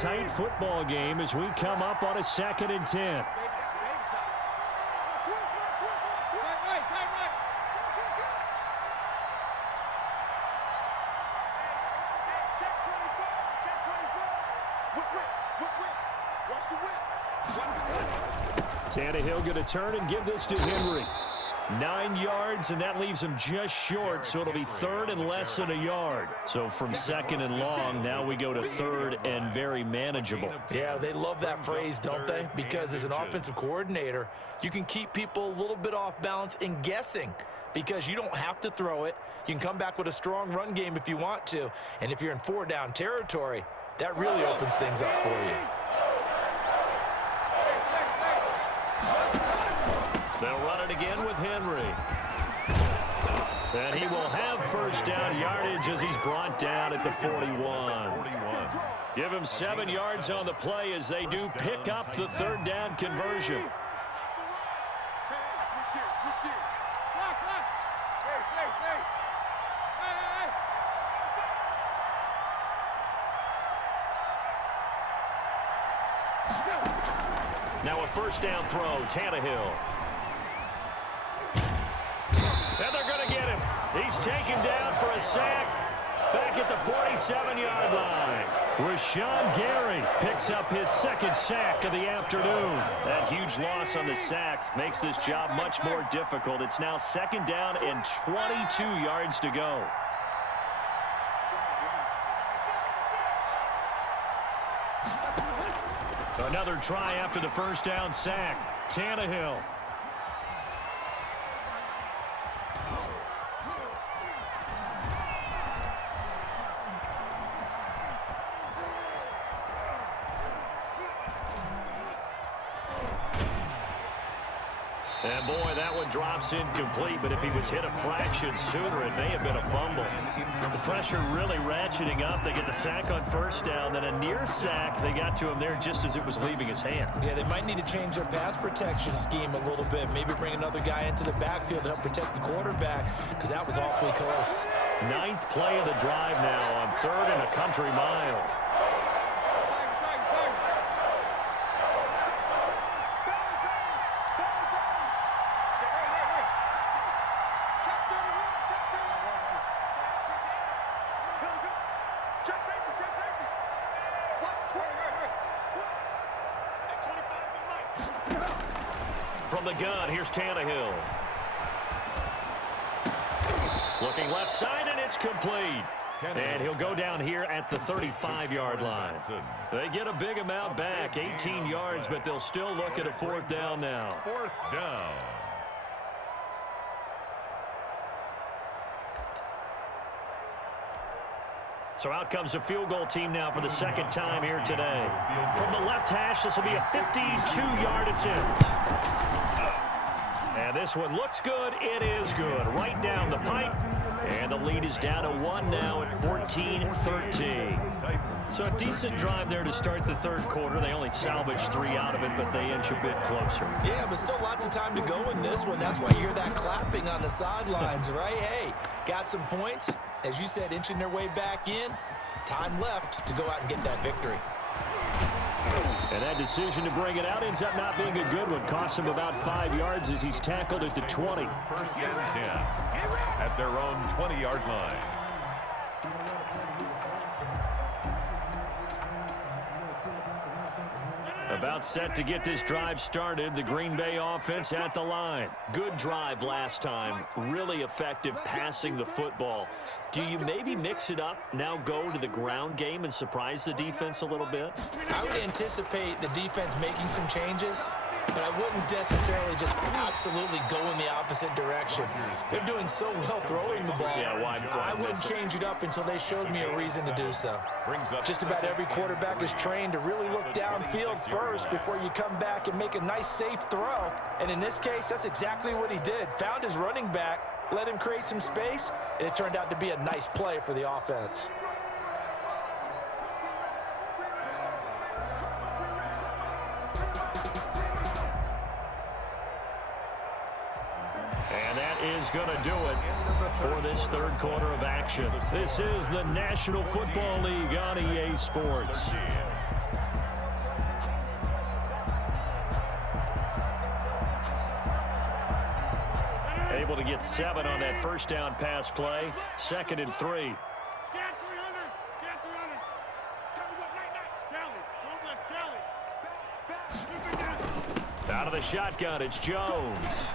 tight football game as we come up on a 2nd and 10. Tannehill going to turn and give this to Henry. 9 yards, and that leaves him just short, so it'll be 3rd and less than a yard. So from 2nd and long, now we go to 3rd and very manageable. Yeah, they love that phrase, don't they? Because as an offensive coordinator, you can keep people a little bit off balance and guessing because you don't have to throw it. You can come back with a strong run game if you want to, and if you're in 4-down territory, that really opens things up for you. They'll run it again with Henry. And he will have 1st down yardage as he's brought down at the 41. Give him 7 yards on the play as they do pick up the 3rd down conversion. Now a 1st down throw, Tannehill. And they're going to get him. He's taken down for a sack back at the 47-yard line. Rashawn Gary picks up his 2nd sack of the afternoon. That huge loss on the sack makes this job much more difficult. It's now 2nd down and 22 yards to go. Another try after the 1st down sack. Tannehill. And boy, that one drops incomplete, but if he was hit a fraction sooner, it may have been a fumble. The pressure really ratcheting up. They get the sack on 1st down, then a near sack. They got to him there just as it was leaving his hand. Yeah, they might need to change their pass protection scheme a little bit. Maybe bring another guy into the backfield to help protect the quarterback, because that was awfully close. 9th play of the drive now on 3rd and a country mile. From the gun, here's Tannehill. Looking left side, and it's complete. And he'll go down here at the 35-yard line. They get a big amount back, 18 yards, but they'll still look at a 4th down now. 4th down. So out comes a field goal team now for the 2nd time here today. From the left hash, this will be a 52-yard attempt. And this one looks good. It is good. Right down the pipe. And the lead is down to 1 now at 14-13. So a decent drive there to start the 3rd quarter. They only salvaged 3 out of it, but they inch a bit closer. Yeah, but still lots of time to go in this one. That's why you hear that clapping on the sidelines, right? Hey, got some points. As you said, inching their way back in. Time left to go out and get that victory. And that decision to bring it out ends up not being a good one. Cost him about 5 yards as he's tackled at the 20. 1st and 10 at their own 20-yard line. About set to get this drive started. The Green Bay offense at the line. Good drive last time. Really effective passing the football. Do you maybe mix it up, now go to the ground game and surprise the defense a little bit? I would anticipate the defense making some changes, but I wouldn't necessarily just absolutely go in the opposite direction. They're doing so well throwing the ball. Yeah, I wouldn't change it up until they showed me a reason to do so. Just about every quarterback is trained to really look downfield first before you come back and make a nice, safe throw. And in this case, that's exactly what he did. Found his running back, let him create some space, and it turned out to be a nice play for the offense. And that is going to do it for this 3rd quarter of action. This is the National Football League on EA Sports. Able to get 7 on that first down pass play. 2nd and 3. Out of the shotgun, it's Jones.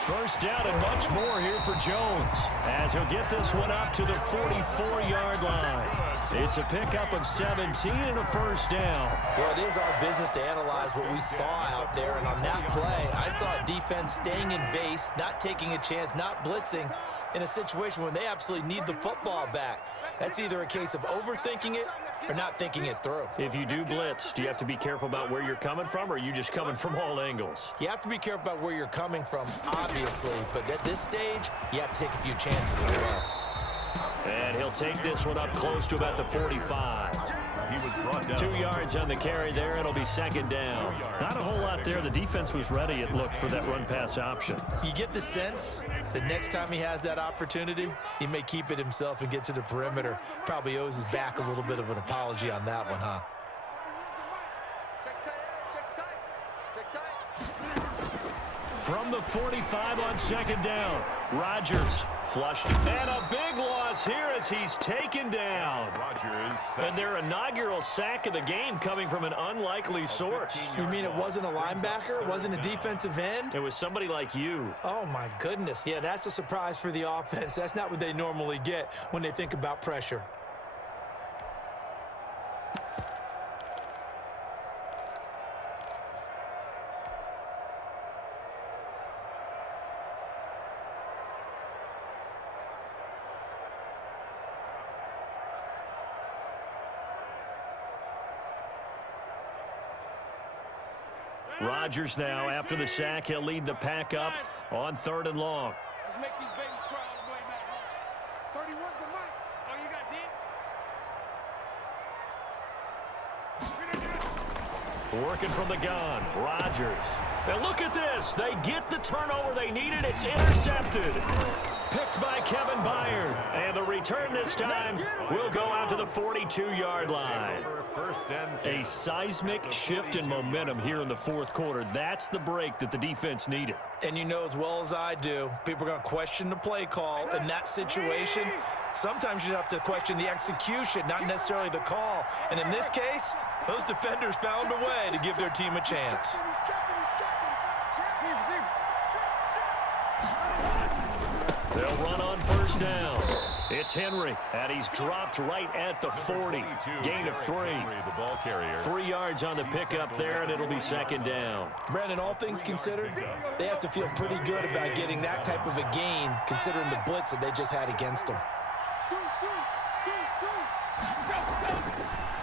First down and much more here for Jones as he'll get this one up to the 44-yard line. It's a pickup of 17 and a first down. Well, it is our business to analyze what we saw out there, and on that play, I saw a defense staying in base, not taking a chance, not blitzing in a situation when they absolutely need the football back. That's either a case of overthinking it or not thinking it through. If you do blitz, do you have to be careful about where you're coming from, or are you just coming from all angles? You have to be careful about where you're coming from, obviously, but at this stage, you have to take a few chances as well. And he'll take this one up close to about the 45. He was brought down. 2 yards on the carry there. It'll be 2nd down. Not a whole lot there. The defense was ready, it looked, for that run-pass option. You get the sense that next time he has that opportunity, he may keep it himself and get to the perimeter. Probably owes his back a little bit of an apology on that one, huh? From the 45 on 2nd down, Rodgers flushed. And a big loss here as he's taken down. Rodgers. And their inaugural sack of the game coming from an unlikely source. You mean it wasn't a linebacker? It wasn't a defensive end? It was somebody like you. Oh, my goodness. Yeah, that's a surprise for the offense. That's not what they normally get when they think about pressure. Rodgers now, after the sack, he'll lead the pack up on 3rd and long. Let's make these babies cry all the way back home. 31's the mic. Oh, you got 10? Working from the gun, Rodgers. And look at this. They get the turnover they needed. It's intercepted. Picked by Kevin Byard. And the return this time will go out to the 42-yard line. A seismic shift in momentum here in the 4th quarter. That's the break that the defense needed. And you know as well as I do, people are going to question the play call in that situation. Sometimes you have to question the execution, not necessarily the call. And in this case, those defenders found a way to give their team a chance. They'll run on 1st down. It's Henry, and he's dropped right at the 40. Gain of 3. The ball carrier. 3 yards on the pickup there, and it'll be 2nd down. Brandon, all things considered, they have to feel pretty good about getting that type of a gain, considering the blitz that they just had against them.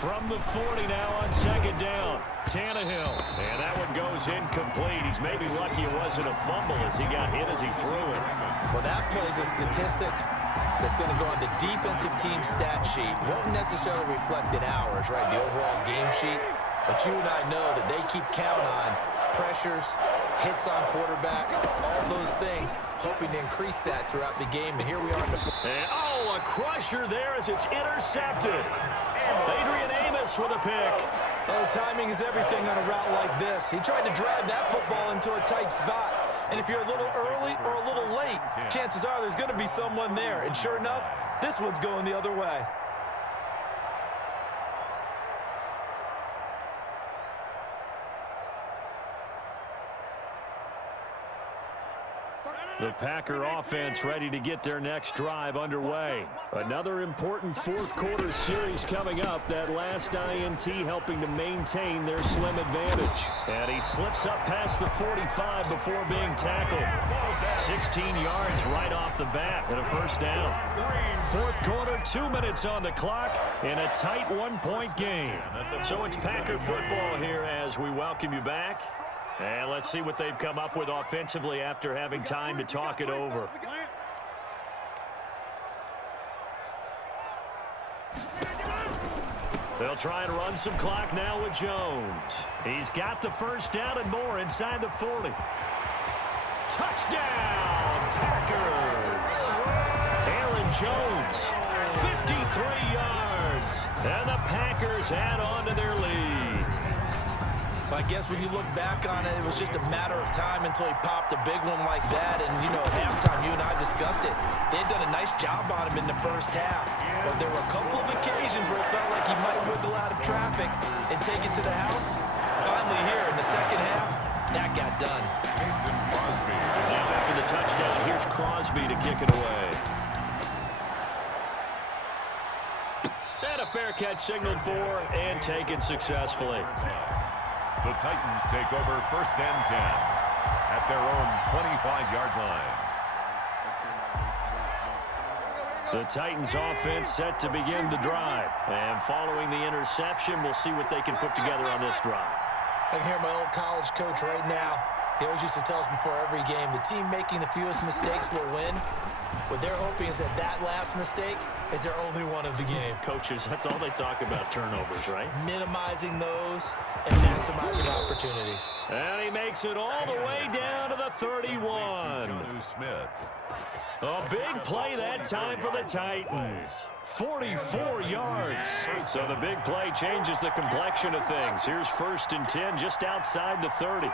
From the 40 now on 2nd down, Tannehill. And that one goes incomplete. He's maybe lucky it wasn't a fumble as he got hit as he threw it. Well, that plays a statistic that's going to go on the defensive team stat sheet. Won't necessarily reflect in ours, right, the overall game sheet. But you and I know that they keep count on pressures, hits on quarterbacks, all those things, hoping to increase that throughout the game. And here we are. And, a crusher there as it's intercepted. Adrian Amos with a pick. Oh, timing is everything on a route like this. He tried to drive that football into a tight spot. And if you're a little early or a little late, chances are there's going to be someone there. And sure enough, this one's going the other way. The Packer offense ready to get their next drive underway. Another important 4th quarter series coming up. That last INT helping to maintain their slim advantage. And he slips up past the 45 before being tackled. 16 yards right off the bat and a 1st down. 4th quarter, 2 minutes on the clock in a tight 1-point game. So it's Packer football here as we welcome you back. And let's see what they've come up with offensively after having time to talk it over. They'll try and run some clock now with Jones. He's got the 1st down and more inside the 40. Touchdown, Packers! Aaron Jones, 53 yards. And the Packers add on to their lead. I guess when you look back on it, it was just a matter of time until he popped a big one like that. And, you know, at halftime, you and I discussed it. They had done a nice job on him in the first half. But there were a couple of occasions where it felt like he might wiggle out of traffic and take it to the house. Finally here in the second half, that got done. Now after the touchdown, here's Crosby to kick it away. And a fair catch signaled for and taken successfully. The Titans take over 1st and 10 at their own 25-yard line. The Titans offense set to begin the drive. And following the interception, we'll see what they can put together on this drive. I can hear my old college coach right now. He always used to tell us before every game, the team making the fewest mistakes will win. What they're hoping is that that last mistake is their only one of the game. Coaches, that's all they talk about, turnovers, right? Minimizing those and maximizing opportunities. And he makes it all the way down to the 31. A big play that time for the Titans. 44 yards. So the big play changes the complexion of things. Here's 1st and 10 just outside the 30.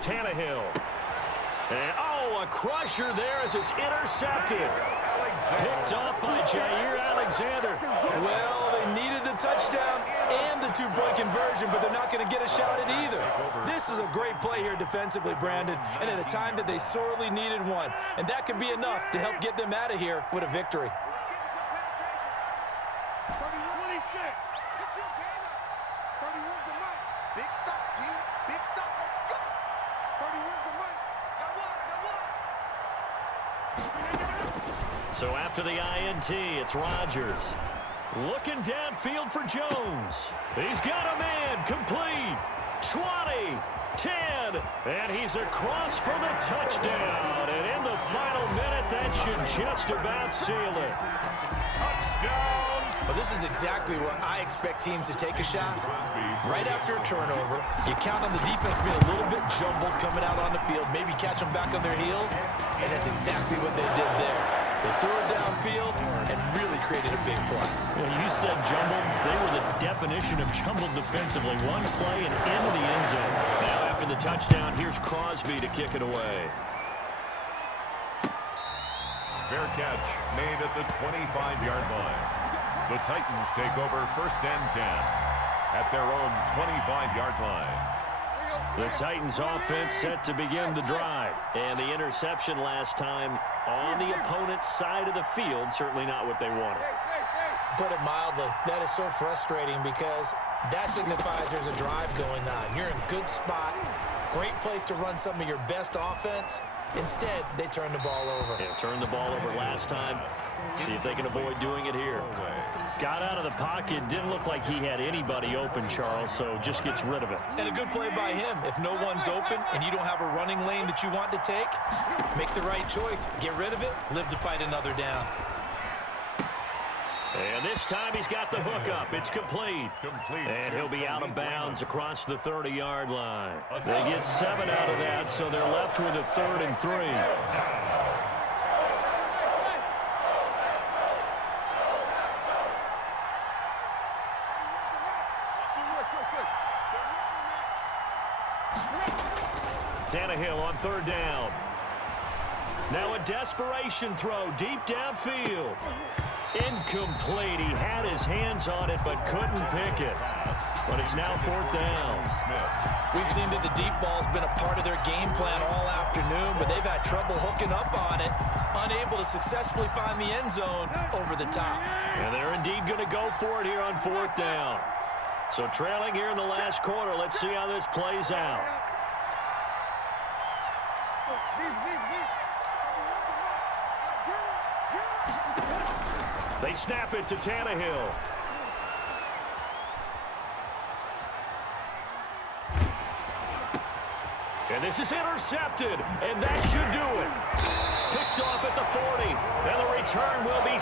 Tannehill. And, oh, a crusher there as it's intercepted. Picked up by Jair Alexander. Well, they needed the touchdown and the two-point conversion, but they're not going to get a shot at either. This is a great play here defensively, Brandon, and at a time that they sorely needed one. And that could be enough to help get them out of here with a victory. 31's the mic. Big stop, G. Big stop. Let's go. 31's the mic. Got one. So after the INT, it's Rodgers. Looking downfield for Jones. He's got a man. Complete. 20. 10. And he's across for the touchdown. And in the final minute, that should just about seal it. Touchdown. Well, this is exactly where I expect teams to take a shot. Right after a turnover, you count on the defense being a little bit jumbled coming out on the field, maybe catch them back on their heels, and that's exactly what they did there. They threw it downfield and really created a big play. Well, you said jumbled. They were the definition of jumbled defensively. One play and into the end zone. Now after the touchdown, here's Crosby to kick it away. Fair catch made at the 25-yard line. The Titans take over 1st and 10 at their own 25-yard line. The Titans offense set to begin the drive. And the interception last time on the opponent's side of the field, certainly not what they wanted. Put it mildly, that is so frustrating because that signifies there's a drive going on. You're in a good spot, great place to run some of your best offense. Instead, they turn the ball over. Yeah, turned the ball over last time. See if they can avoid doing it here. Got out of the pocket. Didn't look like he had anybody open, Charles, so just gets rid of it. And a good play by him. If no one's open and you don't have a running lane that you want to take, make the right choice. Get rid of it. Live to fight another down. And this time he's got the hook up. It's complete. And he'll be out of bounds across the 30-yard line. They get 7 out of that, so they're left with a 3rd and 3. Tannehill on 3rd down. Now a desperation throw deep downfield. Incomplete. He had his hands on it but couldn't pick it. But it's now 4th down. We've seen that the deep ball's been a part of their game plan all afternoon, but they've had trouble hooking up on it, unable to successfully find the end zone over the top. And they're indeed going to go for it here on 4th down. So trailing here in the last quarter, let's see how this plays out. They snap it to Tannehill. And this is intercepted, and that should do it. Picked off at the 40, and the return will be...